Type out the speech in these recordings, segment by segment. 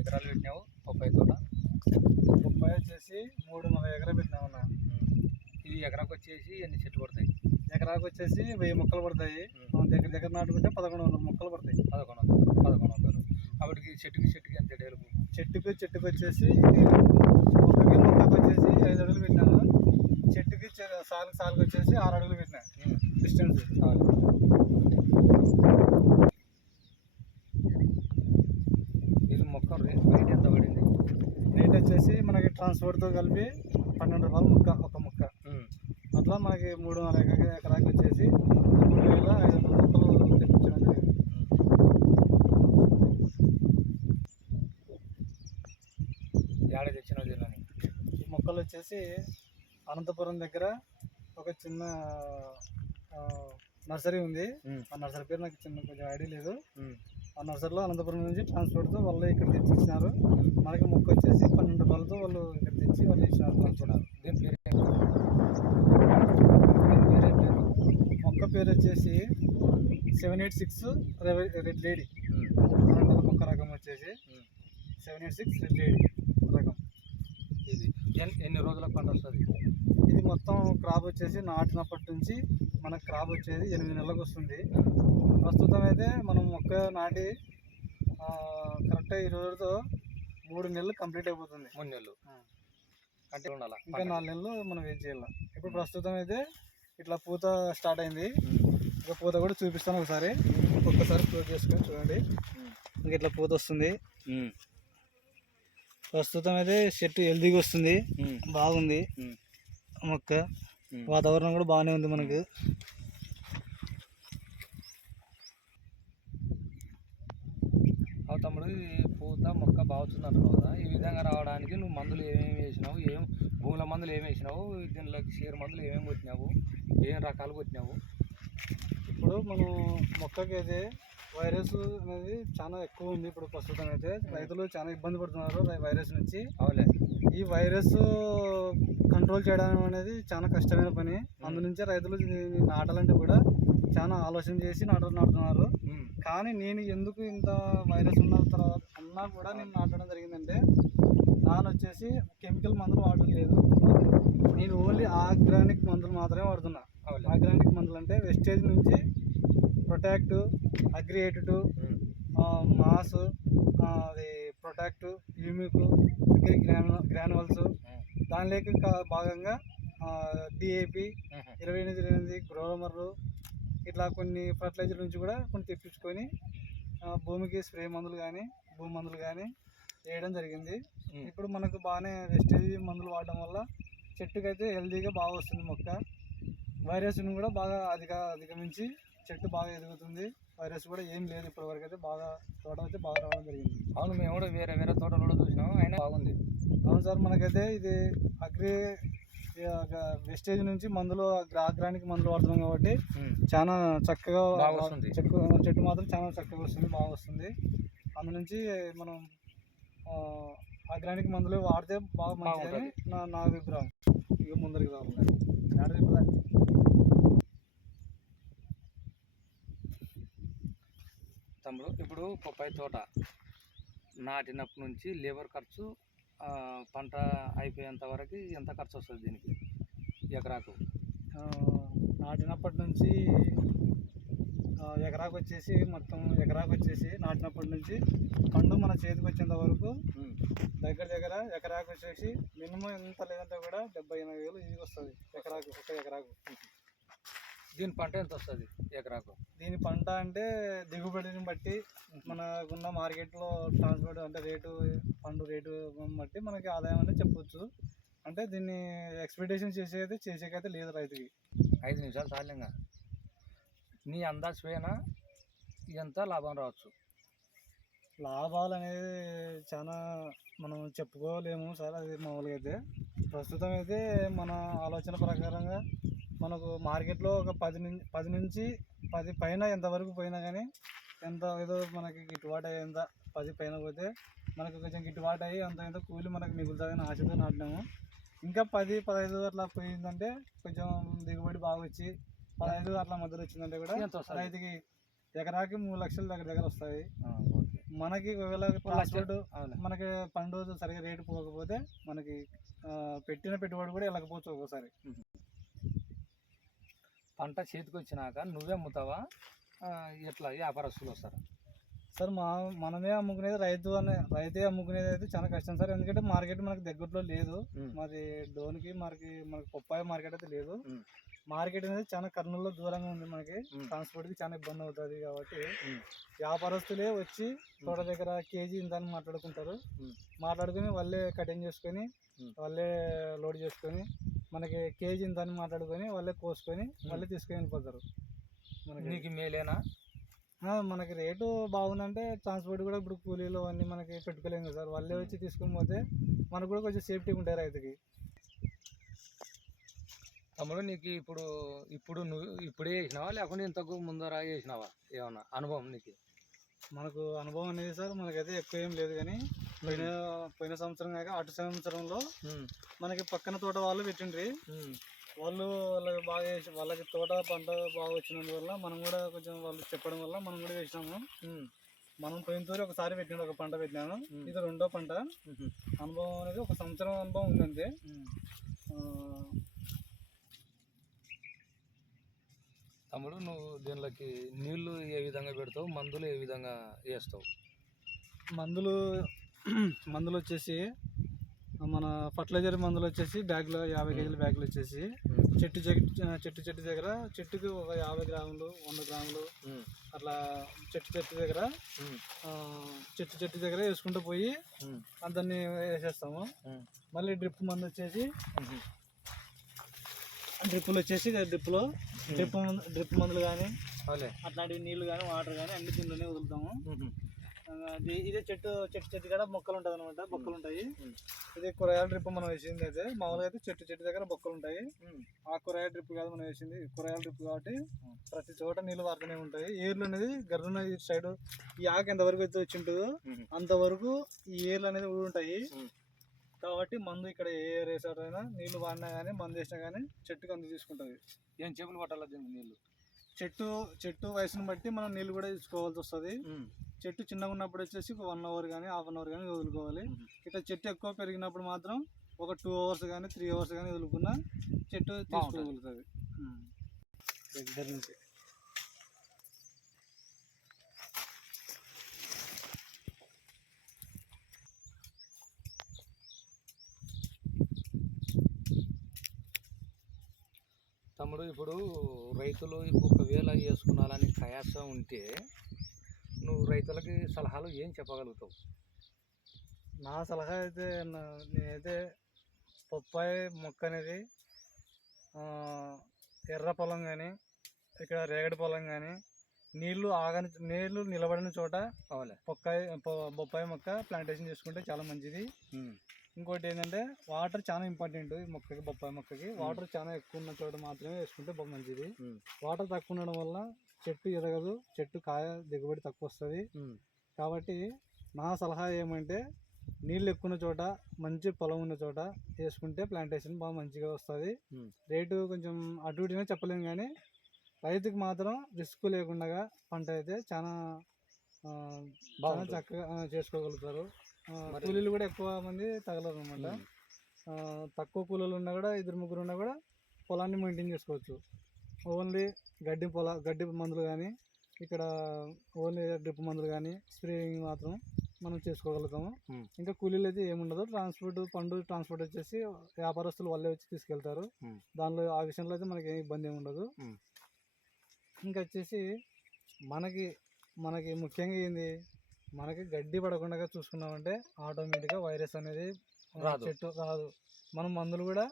ఎకరాలు పెట్టినావు? బొప్పాయి తోట? బొప్పాయి వచ్చేసి మూడున్నర ఎకరా పెట్టినామన్నా ఇది ఎకరాకు వచ్చేసి ఎన్ని చెట్లు పడతాయి? ఎకరాకు వచ్చేసి వెయ్యి మొక్కలు పడతాయి. మన దగ్గర దగ్గర నాటుకుంటే పదకొండు వందల మొక్కలు పడతాయి. పదకొండు వందలు పదకొండు వందలు. అప్పటికి చెట్టుకి చెట్టుకి ఎంత డేలుపు చెట్టుకు చెట్టుకు వచ్చేసి మొక్కకి మొక్కకు వచ్చేసి ఐదు అడుగులు పెట్టినాను చెట్టుకి సాలుకి సాలుకి వచ్చేసి ఆరు అడుగులు పెట్టినా. డిస్టెన్స్ ఇది మొక్క రే- రేట్ ఎంత పడింది రేట్ వచ్చేసి మనకి ట్రాన్స్పోర్ట్తో కలిపి పన్నెండు రూపాయలు ముక్క ఒక ముక్క. అట్లా మనకి మూడున్నర ఎకరా ఎకరాకి వచ్చేసి మూడు వేల ఐదు వందల మొక్కలు తెప్పించడం జరిగింది. ఏడ తెచ్చినావు దీనిని ఈ మొక్కలు వచ్చేసి అనంతపురం దగ్గర ఒక చిన్న నర్సరీ ఉంది. ఆ నర్సరీ పేరు నాకు చిన్న కొంచెం ఐడియా లేదు. నర్సరీలో అనంతపురం నుంచి ట్రాన్స్పోర్ట్తో వాళ్ళు ఇక్కడ తెచ్చి ఇచ్చినారు మనకి మొక్క వచ్చేసి పన్నెండు రూపాయలతో వాళ్ళు ఇక్కడ తెచ్చి వాళ్ళు ఇచ్చినారు. దీని పేరు? మొక్క పేరు వచ్చేసి seven eight six red lady మొక్క రకం వచ్చేసి. Seven eight six red lady రకం ఇది ఎన్ని ఎన్ని రోజులకు పంట వస్తుంది ఇది మొత్తం క్రాప్ వచ్చేసి నాటినప్పటి నుంచి మనకు క్రాప్ వచ్చేది ఎనిమిది నెలలకు వస్తుంది ప్రస్తుతం అయితే మనం మొక్క నాటి కరెక్ట్గా ఈ రోజుతో మూడు నెలలు కంప్లీట్ అయిపోతుంది. మూడు నెలలు. అంటే ఉండాలా? ఇంకా నాలుగు నెలలు మనం వెయిట్ చేయాలి? ఇప్పుడు ప్రస్తుతం అయితే ఇట్లా పూత స్టార్ట్ అయింది. ఇంకా పూత కూడా చూపిస్తాను ఒకసారి. ఒక్కసారి క్లోజ్ చేసుకొని చూడండి. ఇంకా ఇట్లా పూత వస్తుంది. ప్రస్తుతం అయితే చెట్టు హెల్దీగా వస్తుంది. బాగుంది. మొక్క. వాతావరణం కూడా బాగానే ఉంది మనకు. తమ్ముడు పూత మొక్క బాగుతుంది అంటున్నావు కదా ఈ విధంగా రావడానికి నువ్వు మందులు ఏమేమి వేసినావు? ఏం భూముల మందులు ఏమి వేసినావు? దీనిలోకి షేర్ మందులు ఏమేమి కొట్టినావు? ఏం రకాలు కొట్టినావు? ఇప్పుడు మనం మొక్కకి అయితే వైరస్ అనేది చాలా ఎక్కువ ఉంది ఇప్పుడు ప్రస్తుతం అయితే. రైతులు చాలా ఇబ్బంది పడుతున్నారు వైరస్ నుంచి. అవులే ఈ వైరస్ కంట్రోల్ చేయడం అనేది చాలా కష్టమైన పని. అందు నుంచే రైతులు నాటాలంటే కూడా చాలా ఆలోచన చేసి నాటలు నాటుతున్నారు. కానీ నేను ఎందుకు ఇంత వైరస్ ఉన్న తర్వాత అన్నా కూడా నేను నాటడం జరిగిందంటే నాన్న వచ్చేసి కెమికల్ మందులు వాడడం లేదు నేను ఓన్లీ ఆర్గానిక్ మందులు మాత్రమే వాడుతున్నా ఆర్గానిక్ మందులు అంటే వెస్టేజ్ నుంచి ప్రొటాక్ట్ అగ్రియేటెడ్. మాస్ అది ప్రొటాక్ట్ యూమిక్ అగ్రి గ్రాను గ్రానువల్స్. దానిలోకి భాగంగా డిఏపి. ఇరవై ఎనిమిది ఇరవై ఎనిమిది గ్రోమర్ ఇట్లా కొన్ని ఫర్టిలైజర్ నుంచి కూడా కొన్ని తెప్పించుకొని భూమికి స్ప్రే మందులు కానీ భూమి మందులు కానీ వేయడం జరిగింది. ఇప్పుడు మనకు బాగానే వెస్టేజ్ మందులు వాడడం వల్ల చెట్టుకైతే హెల్తీగా బాగా వస్తుంది మొక్క. వైరస్ని కూడా బాగా అధిక అధిగమించి చెట్టు బాగా ఎదుగుతుంది. వైరస్ కూడా ఏం లేదు ఇప్పటివరకు అయితే బాగా తోట అయితే బాగా రావడం జరిగింది. అవును మేము కూడా వేరే వేరే తోటలు కూడా చూసినాం అయినా బాగుంది. అవును సార్ మనకైతే ఇది అగ్రి వెస్టేజ్ నుంచి మందులు ఆగ్రానికి మందులు వాడుతున్నాం కాబట్టి. చాలా చక్కగా. చెట్టు చెట్టు మాత్రం చాలా చక్కగా వస్తుంది బాగా వస్తుంది అందు నుంచి మనం ఆగ్రానిక్ మందులు వాడితే బాగా మంచిదని నా నా అభిప్రాయం ఇక ముందరికి రావాలి. తమ్ముడు ఇప్పుడు బొప్పాయి తోట నాటినప్పటి నుంచి లేబర్ ఖర్చు పంట అయిపోయేంత వరకు ఎంత ఖర్చు వస్తుంది దీనికి? ఎకరాకు? నాటినప్పటి నుంచి ఎకరాకు వచ్చేసి మొత్తం ఎకరాకు వచ్చేసి నాటినప్పటి నుంచి పండు మన చేతికి వచ్చేంత వరకు. దగ్గర దగ్గర ఎకరాకు వచ్చేసి మినిమం ఎంత లేదంటే కూడా డెబ్బై ఎనభై వేలు ఇది వస్తుంది ఎకరాకు ఒక ఎకరాకు. దీని పంట ఎంత వస్తుంది ఎకరాకు? దీని పంట అంటే దిగుబడిని బట్టి మనకున్న మార్కెట్లో ట్రాన్స్పోర్ట్ అంటే రేటు పండు రేటు బట్టి మనకి ఆదాయం అనేది చెప్పొచ్చు. అంటే దీన్ని ఎక్స్పెక్టేషన్ చేసేది చేసేకైతే లేదు రైతుకి. ఐదు నిమిషాలు చాలంగా. నీ అందాజు పైన ఎంత లాభం రావచ్చు? లాభాలు అనేది చాలా మనం చెప్పుకోలేము సార్ అది మామూలుగా అయితే. ప్రస్తుతం అయితే మన ఆలోచన ప్రకారంగా మనకు మార్కెట్లో ఒక పది నుంచి పది నుంచి పది పైన ఎంతవరకు పోయినా కానీ ఎంత ఏదో మనకి గిట్టుబాటు అయ్యేంత పది పైన పోతే మనకు కొంచెం గిట్టుబాటు అయ్యి అంత ఎంత కూలి మనకు మిగులుతుందని ఆశతో నాటినాము. ఇంకా పది పదహైదు అట్లా పోయిందంటే కొంచెం దిగుబడి బాగా వచ్చి పదహైదు అట్లా మధ్యలో వచ్చిందంటే కూడా? రైతుకి ఎకరాకి మూడు లక్షల దగ్గర దగ్గర వస్తాయి. మనకి ఒకవేళ ట్రాన్స్పోర్ట్ మనకి పండు సరిగా రేటు పోకపోతే మనకి పెట్టిన పెట్టుబడి కూడా వెళ్ళకపోవచ్చు ఒక్కోసారి. పంట చేతికి వచ్చినాక నువ్వే అమ్ముతావా ఎట్లా వ్యాపారస్తులు వస్తారా సార్ మా మనమే అమ్ముకునేది రైతు అనే రైతే అమ్ముకునేది అయితే చాలా కష్టం సార్ ఎందుకంటే మార్కెట్ మనకి దగ్గరలో లేదు మాది డోన్కి మనకి మనకి పొప్పాయ మార్కెట్ అయితే లేదు. మార్కెట్ అనేది చాలా కర్నూలులో దూరంగా ఉంది మనకి. ట్రాన్స్పోర్ట్కి చాలా ఇబ్బంది అవుతుంది కాబట్టి. వ్యాపారస్తులే వచ్చి తోట దగ్గర కేజీ ఇంత అని మాట్లాడుకుంటారు. మాట్లాడుకుని వాళ్ళే కటింగ్ చేసుకొని. వాళ్ళే లోడ్ చేసుకొని మనకి కేజీ ఇంత అని మాట్లాడుకొని వాళ్ళే కోసుకొని వాళ్ళే తీసుకొని వెళ్ళిపోతారు. మనకి నీకు మేలేనా? మనకి రేటు బాగుందంటే ట్రాన్స్పోర్ట్ కూడా ఇప్పుడు కూలీలు అన్నీ మనకి పెట్టుకోలేము కదా సార్. వాళ్ళే వచ్చి తీసుకొని పోతే మనకు కూడా కొంచెం సేఫ్టీ ఉంటాయి రైతుకి. తమ్ముడు నీకు ఇప్పుడు ఇప్పుడు నువ్వు ఇప్పుడే చేసినావా? లేకుంటే ఇంతకు ముందర చేసినావా? ఏమన్నా అనుభవం నీకు? మనకు అనుభవం అనేది సార్ మనకైతే ఎక్కువ ఏం లేదు కానీ పోయిన పోయిన సంవత్సరం కాక అటు సంవత్సరంలో మనకి పక్కన తోట వాళ్ళు పెట్టిండ్రి. వాళ్ళు వాళ్ళకి బాగా వేసి వాళ్ళకి తోట పంట బాగా వచ్చినందువల్ల మనం కూడా కొంచెం వాళ్ళు చెప్పడం వల్ల మనం కూడా వేసినాము. మనం పోయిన తోరి ఒకసారి పెట్టినాడు ఒక పంట పెట్టినాను. ఇది రెండో పంట. అనుభవం అనేది ఒక సంవత్సరం అనుభవం ఉందంతే ఆ, తమ్ముడు నువ్వు దీనిలోకి నీళ్ళు ఏ విధంగా పెడతావు? మందులు ఏ విధంగా వేస్తావు? మందులు మందులు వచ్చేసి మన ఫర్టిలైజర్ మందులు వచ్చేసి బ్యాగ్లో యాభై కేజీల బ్యాగులు వచ్చేసి చెట్టు చెట్టు చెట్టు చెట్టు దగ్గర చెట్టుకి ఒక యాభై గ్రాములు వంద గ్రాములు అట్లా చెట్టు చెట్టు దగ్గర చెట్టు చెట్టు దగ్గర వేసుకుంటూ పోయి దాన్ని వేసేస్తాము. మళ్ళీ డ్రిప్ మందు వచ్చేసి డ్రిప్పులు వచ్చేసి డ్రిప్లో డ్రిప్ డ్రిప్ మందులు కానీ అట్లాంటివి నీళ్ళు కానీ వాటర్ కానీ అన్ని దీనిలోనే వదులుతాము. ఇది- చెట్టు చెట్టు చెట్టు కూడా మొక్కలు ఉంటుంది అనమాట బొక్కలు ఉంటాయి. ఇది కూరగాయల డ్రిప్ మనం వేసింది అయితే మామూలుగా అయితే చెట్టు చెట్టు దగ్గర బొక్కలు ఉంటాయి ఆ కూరగాయల డ్రిప్ కాదు మనం వేసింది కూరగాయల డ్రిప్ కాబట్టి. ప్రతి చోట నీళ్ళు వాడుతూనే ఉంటాయి. ఏర్లు అనేది గర్రున సైడ్ ఈ ఆకు ఎంతవరకు అయితే వచ్చి ఉంటుందో అంతవరకు ఈ ఏర్లు అనేది ఉంటాయి. కాబట్టి మందు ఇక్కడ ఏ ఏర్ వేసారైనా నీళ్ళు వాడినా కానీ మందు వేసినా కానీ చెట్టుకి అందు తీసుకుంటుంది. ఏం చేపలు పట్టాలా దీనికి నీళ్ళు చెట్టు చెట్టు వయసును బట్టి మనం నీళ్ళు కూడా తీసుకోవాల్సి వస్తుంది. చెట్టు చిన్నగా ఉన్నప్పుడు వచ్చేసి వన్ అవర్ కానీ హాఫ్ అన్ అవర్ కానీ వదులుకోవాలి. ఇట్లా చెట్టు ఎక్కువ పెరిగినప్పుడు మాత్రం ఒక టూ అవర్స్ కానీ త్రీ అవర్స్ కానీ వదులుకున్నా చెట్టు తీసుకోగలుగుతుంది. దగ్గర నుంచి. తమ్ముడు ఇప్పుడు రైతులు ఒకవేళ వేసుకున్నాలని ప్రయాసం ఉంటే నువ్వు రైతులకి సలహాలు ఏం చెప్పగలుగుతావు? నా సలహా అయితే నా- నేనైతే బొప్పాయి మొక్క అనేది ఎర్ర పొలం కానీ ఇక్కడ రేగడి పొలం కానీ నీళ్ళు ఆగని నీళ్ళు నిలబడిన చోట పొక్కాయి బొప్పాయి మొక్క ప్లాంటేషన్ చేసుకుంటే చాలా మంచిది. ఇంకోటి ఏంటంటే వాటర్ చాలా ఇంపార్టెంట్ ఈ మొక్కకి బొప్పాయి మొక్కకి. వాటర్ చాలా ఎక్కువ ఉన్న చోట మాత్రమే వేసుకుంటే బాగా మంచిది. వాటర్ తక్కువ ఉండడం వల్ల చెట్టు ఎదగదు. చెట్టు కాయ దిగుబడి తక్కువ వస్తుంది. కాబట్టి నా సలహా ఏమంటే నీళ్ళు ఎక్కువ ఉన్న చోట మంచి పొలం ఉన్న చోట వేసుకుంటే ప్లాంటేషన్ బాగా మంచిగా వస్తుంది. రేటు కొంచెం అటు ఇటుగా చెప్పలేము కానీ రైతుకి మాత్రం రిస్క్ లేకుండా పంట అయితే చాలా బాగుంటుంది. చక్కగా చేసుకోగలుగుతారు. కూలీలు కూడా ఎక్కువ మంది తగలరు అనమాట తక్కువ కూలీలు ఉన్నా కూడా ఇద్దరు ముగ్గురు ఉన్నా కూడా పొలాన్ని మెయింటైన్ చేసుకోవచ్చు. ఓన్లీ గడ్డి పొల గడ్డి మందులు కానీ ఇక్కడ ఓన్లీ డ్రిప్ మందులు కానీ స్ప్రేయింగ్ మాత్రం మనం చేసుకోగలుగుతాము. ఇంకా కూలీలు అయితే ఏముండదు. ట్రాన్స్పోర్ట్ పండు ట్రాన్స్పోర్ట్ వచ్చేసి వ్యాపారస్తులు వాళ్ళే వచ్చి తీసుకెళ్తారు. దానిలో ఆ విషయంలో అయితే మనకి ఏం ఇబ్బంది ఏమి ఉండదు. ఇంకా వచ్చేసి మనకి మనకి ముఖ్యంగా ఏంది? మనకి గడ్డి పడకుండా చూసుకున్నామంటే ఆటోమేటిక్గా వైరస్ అనేది. చెట్టు రాదు మనం మందులు కూడా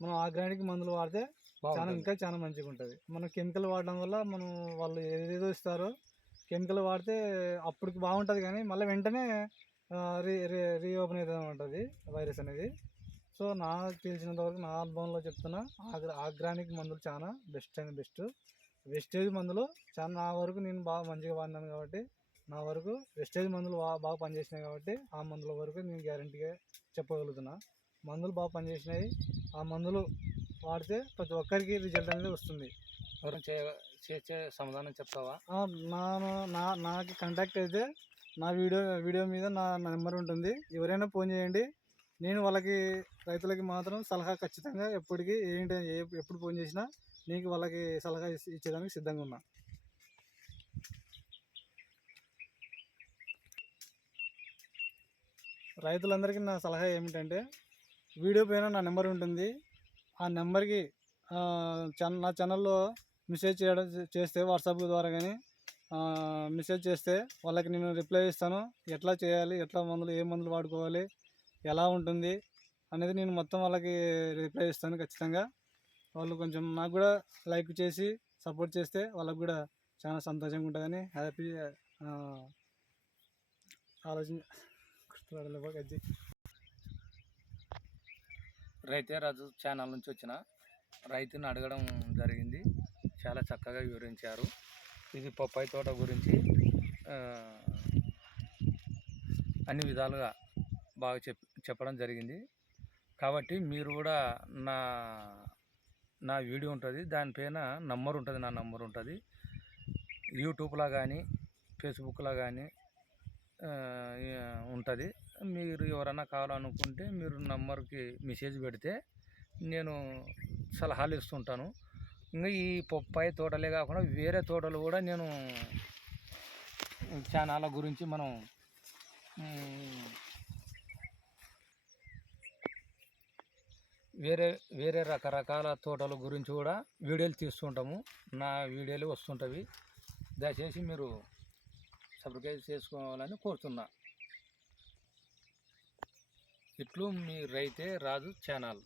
మనం ఆర్గానిక్ మందులు వాడితే చాలా. ఇంకా చాలా మంచిగా ఉంటుంది మనం కెమికల్ వాడడం వల్ల మనం వాళ్ళు ఏదేదో ఇస్తారో కెమికల్ వాడితే అప్పటికి బాగుంటుంది కానీ మళ్ళీ వెంటనే రీ రీ రీఓపెన్ అవుతుంది ఉంటుంది వైరస్ అనేది సో నాకు తెలిసినంత వరకు నా అనుభవంలో చెప్తున్నా ఆగ్రా ఆర్గానిక్ మందులు చాలా బెస్ట్ అండ్ బెస్ట్ వెస్టేజ్ మందులు చాలా నా వరకు నేను బాగా మంచిగా వాడినాను కాబట్టి నా వరకు వెస్టేజ్ మందులు బాగా పనిచేసినాయి కాబట్టి ఆ మందుల వరకు నేను గ్యారంటీగా చెప్పగలుగుతున్నా. మందులు బాగా పనిచేసినాయి. ఆ మందులు వాడితే ప్రతి ఒక్కరికి రిజల్ట్ అనేది వస్తుంది. చేసే సమాధానం చెప్తావా? నా నా నాకు కాంటాక్ట్ అయితే నా వీడియో వీడియో మీద నా నెంబర్ ఉంటుంది. ఎవరైనా ఫోన్ చేయండి. నేను వాళ్ళకి రైతులకి మాత్రం సలహా ఖచ్చితంగా ఎప్పటికీ ఏంటి ఎప్పుడు ఫోన్ చేసినా నీకు వాళ్ళకి సలహా ఇచ్చేదానికి సిద్ధంగా ఉన్నా. రైతులందరికీ నా సలహా ఏమిటంటే వీడియో పైన నా నెంబర్ ఉంటుంది. ఆ నెంబర్కి నా ఛానల్లో మెసేజ్ చేయడం చేస్తే వాట్సాప్ ద్వారా కానీ మెసేజ్ చేస్తే వాళ్ళకి నేను రిప్లై ఇస్తాను. ఎట్లా చేయాలి ఎట్లా మందులు ఏ మందులు వాడుకోవాలి ఎలా ఉంటుంది అనేది నేను మొత్తం వాళ్ళకి రిప్లై ఇస్తాను ఖచ్చితంగా. వాళ్ళు కొంచెం నాకు కూడా లైక్ చేసి సపోర్ట్ చేస్తే వాళ్ళకు కూడా చాలా సంతోషంగా ఉంటుందని హ్యాపీ ఆలోచించ గజ్జి. రైతే రాజు ఛానల్ నుంచి వచ్చిన రైతుని అడగడం జరిగింది. చాలా చక్కగా వివరించారు. ఇది పప్పాయి తోట గురించి అన్ని విధాలుగా బాగా చెప్ చెప్పడం జరిగింది. కాబట్టి మీరు కూడా నా నా వీడియో ఉంటుంది. దానిపైన నంబర్ ఉంటుంది. నా నంబర్ ఉంటుంది. యూట్యూబ్లో కానీ ఫేస్బుక్లో కానీ ఉంటుంది. మీరు ఎవరైనా కావాలనుకుంటే మీరు నంబర్కి మెసేజ్ పెడితే నేను సలహాలు ఇస్తుంటాను. ఇంకా ఈ పొప్పాయి తోటలే కాకుండా వేరే తోటలు కూడా నేను ఛానాల గురించి మనం వేరే వేరే రకరకాల తోటల గురించి కూడా వీడియోలు తీస్తుంటాము. నా వీడియోలు వస్తుంటవి దయచేసి మీరు సబ్రికైజ్ చేసుకోవాలని కోరుతున్నా. ఇట్లు మీ రైతే రాజు ఛానల్.